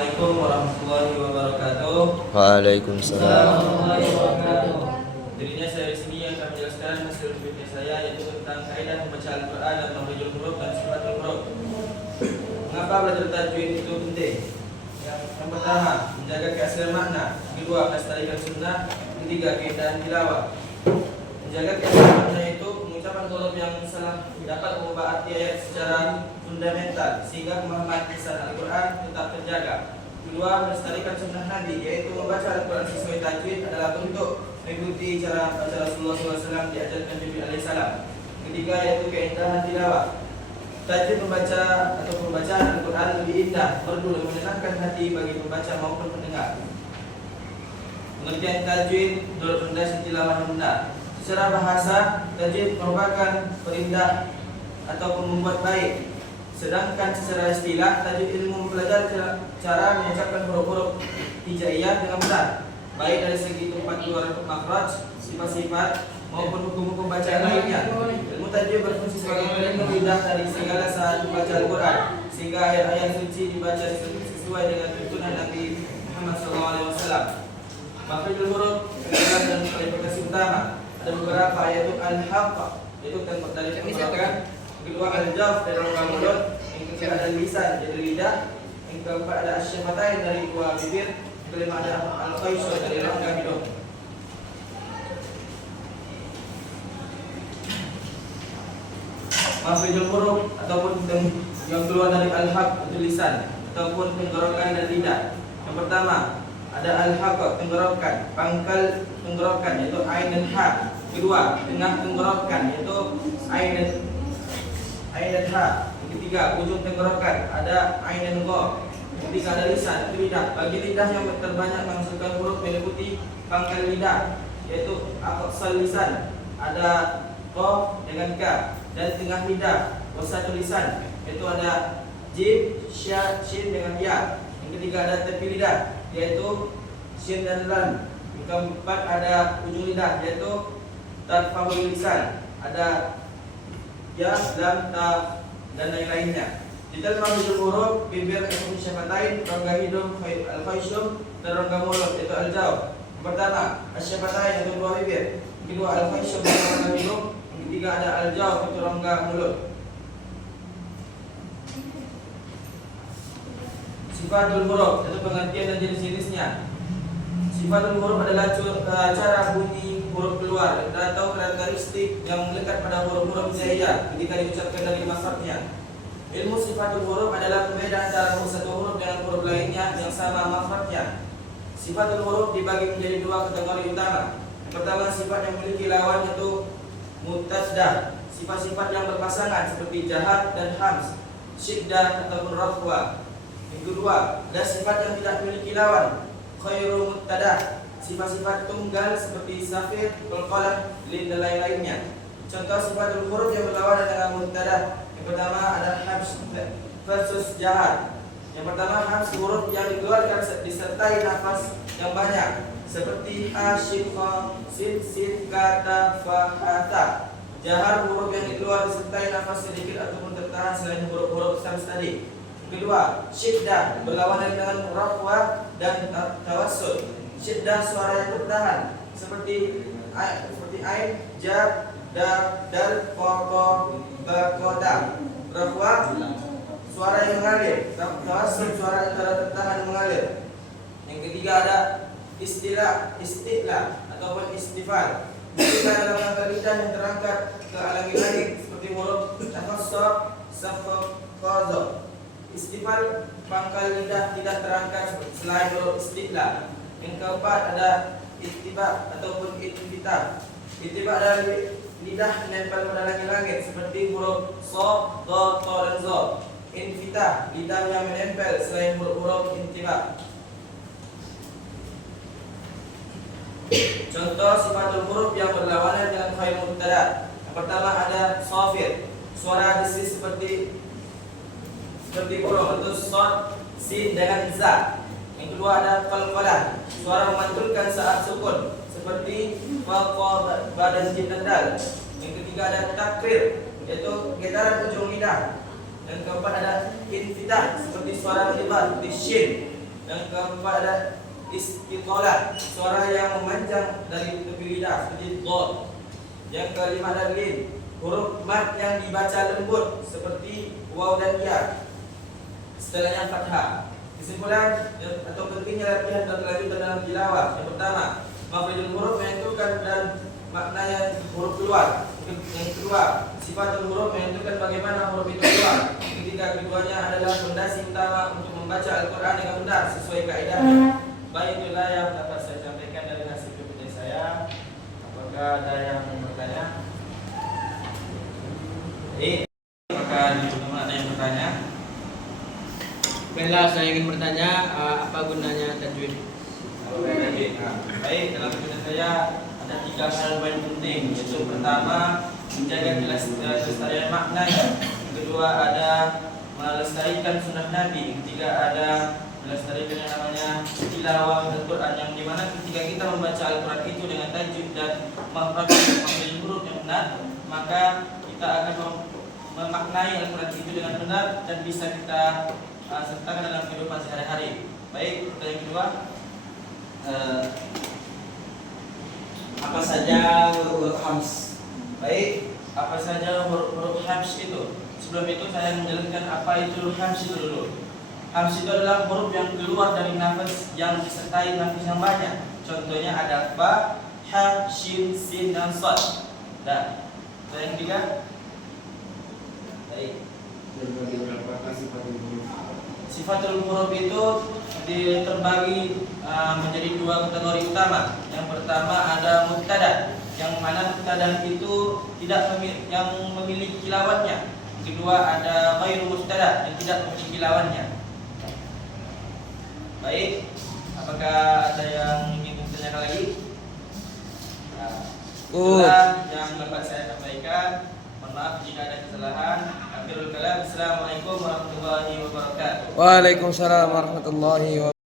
Assalamualaikum warahmatullahi wabarakatuh. Waalaikumsalam. Warahmatullahi wabarakatuh. Dirinya saya di sini akan menjelaskan hasil risetnya saya, yaitu tentang kaidah membaca Al-Quran dan makhrajul huruf dan sifatul huruf. Mengapa belajar tajwid itu penting? Yang pertama, menjaga keaslian makna. Kedua, melestarikan sunnah. Ketiga, keindahan tilawah. Menjaga keaslian makna itu mengucapkan huruf yang salah dapat mengubah arti ayat secara fundamental sehingga pemahaman kisah Al-Quran tetap terjaga. Kedua, melestarikan sunnah Nabi, yaitu membaca Al-Quran sesuai tajwid adalah bentuk mengikuti cara baca Rasulullah SAW diajarkan Nabi alaihissalam. Ketiga, yaitu keindahan tilawah. Tajwid membaca atau pembacaan Al-Quran lebih indah, merdu dan menyenangkan hati bagi pembaca maupun pendengar. Pengertian tajwid menurut fondasi tilawah yang benar. Secara bahasa, tajwid merupakan perindah ataupun membuat baik. Sedangkan secara istilah, tajwid ilmu mempelajari cara mengucapkan huruf-huruf hijaiyah dengan benar, baik dari segi tempat keluar makhraj, sifat-sifat maupun hukum-hukum bacaan lainnya. Ilmu tajwid berfungsi sebagai pelindung lidah dari segala saat membaca Al-Quran, sehingga ayat-ayat suci dibaca sesuai dengan tuntunan Nabi Muhammad SAW. Makhrajul huruf adalah dan kualifikasi utama. Ada beberapa, yaitu al-haqq, yaitu dari tenggorokan. Kedua, al-jawf dari rongga mulut. Yang ketiga ada lisan, jadi lidah. Yang keempat ada asy-syafatain dari dua bibir. Yang kelima ada al-qaisyu dari rongga hidung. Makhrajul huruf ataupun yang keluar dari al-haqq itu lisan ataupun tenggorokan dan lidah. Yang pertama ada al-haqq, tenggorokan, pangkal tenggorokan yaitu ain dan ha. Kedua, tengah tenggorokan yaitu ain dan ha. Yang ketiga, ujung tenggorokan ada ain dan gha. Yang ketiga ada lisan, itu lidah. Bagi lidah yang terbanyak menghasilkan huruf meliputi pangkal lidah yaitu aqsal lisan, ada gha dengan ka, dan tengah lidah wasatul lisan yaitu ada jim, sya, shin dengan ya. Yang ketiga ada tepi lidah yaitu shin dan lam. Yang keempat ada ujung lidah yaitu tarfahul lisan, ada ya, lam, ta, dan lain-lainnya. Di dalam makhrajul huruf, bibir ataupun syafatain, rongga hidung, al-qaisyu, dan rongga mulut yaitu al-jawf. Yang pertama, asy-syafatain yaitu dua bibir. Yang kedua, al-qaisyu yaitu rongga hidung. Yang ketiga ada al-jawf yaitu rongga mulut. Sifatul huruf yaitu pengertian dan jenis-jenisnya. Sifatul huruf adalah cara bunyi huruf keluar atau karakteristik yang melekat pada huruf-huruf hijaiyah ketika diucapkan dari makhrajnya. Ilmu sifatul huruf adalah pembeda antara satu huruf dengan huruf lainnya yang sama makhrajnya. Sifatul huruf dibagi menjadi dua kategori utama. Yang pertama, sifat yang memiliki lawan yaitu mutaddah, sifat-sifat yang berpasangan seperti jahat dan hams, syiddah ataupun rafwa. Yang kedua, ada sifat yang tidak memiliki lawan, khairu muttadah, sifat-sifat tunggal seperti safir, qalqalah, lin dan lain-lainnya. Contoh sifatul huruf yang berlawanan dengan muttadah. Yang pertama ada hams versus jahat. Yang pertama, hams huruf yang dikeluarkan disertai nafas yang banyak seperti ha, shin, kha, sin, sin, kata, fa, hata. Jahar huruf yang dikeluar disertai nafas sedikit ataupun tertahan selain huruf-huruf sams tadi. Kedua, syiddah berlawanan dengan rafwa dan tawassul. Syiddah suara yang tertahan seperti ain, ja, da, dal, ko, ba, ko, da. Rafwa suara yang mengalir, tawassul suara yang tertahan mengalir. Yang ketiga ada istilah ataupun istifal. Istilah adalah rangka lidah yang terangkat ke langit-langit seperti huruf tafassur, safaf, qaza. Istifal pangkal lidah tidak terangkat selain huruf istilah. Yang keempat ada ittiba ataupun ittifita. Ittiba adalah lidah menempel pada langit-langit seperti huruf so, do, to, dan zo. Infita, lidah yang menempel selain huruf intiba. Contoh sifatul huruf yang berlawanan dengan khair mubtada. Yang pertama ada safir, suara desis seperti huruf itu sod, sin dengan za. Yang kedua ada qalqalah, suara memantulkan saat sukun seperti fa, ba, dan jim dan dal. Yang ketiga ada takrir, yaitu getaran ujung lidah. Yang keempat ada infitah seperti suara libat di shin. Yang keempat ada istiqalah, suara yang memanjang dari tepi lidah seperti dot. Yang kelima ada lin, huruf mat yang dibaca lembut seperti waw dan ya. Setelahnya fathah. Kesimpulan atau pentingnya latihan dan kelanjutan dalam tilawah. Yang pertama, mafridul huruf menentukan dan maknanya huruf keluar. Yang kedua, sifatul huruf menentukan bagaimana huruf itu keluar. Ketiga, keduanya adalah fondasi utama untuk membaca Al-Quran dengan benar sesuai kaidahnya. Baik, itulah yang dapat saya sampaikan dari hasil PPT saya. Apakah ada yang mau bertanya? Apakah di teman ada yang bertanya? Baiklah, saya ingin bertanya apa gunanya tajwid? Baik, dalam PPT saya ada 3 hal poin penting, yaitu pertama menjaga kelestarian maknanya, yang kedua ada melestarikan sunnah Nabi, yang ketiga ada melestarikan yang namanya tilawah Al-Quran, yang dimana ketika kita membaca Al-Quran itu dengan tajwid dan memahami huruf yang benar, maka kita akan memaknai Al-Quran itu dengan benar dan bisa kita sertakan dalam kehidupan sehari-hari. Baik, yang kedua, apa saja huruf hams? Baik, apa saja huruf hams itu? Sebelum itu saya menjelaskan apa itu huruf hams itu dulu. Hams itu adalah huruf yang keluar dari nafas yang disertai nafas yang banyak. Contohnya ada ba, ha, shin, sin, dan sad. Dan yang ketiga, baik. Sifatul huruf itu terbagi menjadi 2 kategori utama. Yang pertama ada mubtada, yang mana mubtada itu tidak memiliki lawannya. Yang kedua ada ghairu mubtada, yang tidak memiliki lawannya. Baik, apakah ada yang ingin ditanyakan lagi? Itulah yang dapat saya sampaikan. Mohon maaf jika ada kesalahan. Akhirul kalam. Assalamualaikum warahmatullahi wabarakatuh. Waalaikumsalam warahmatullahi wabarakatuh.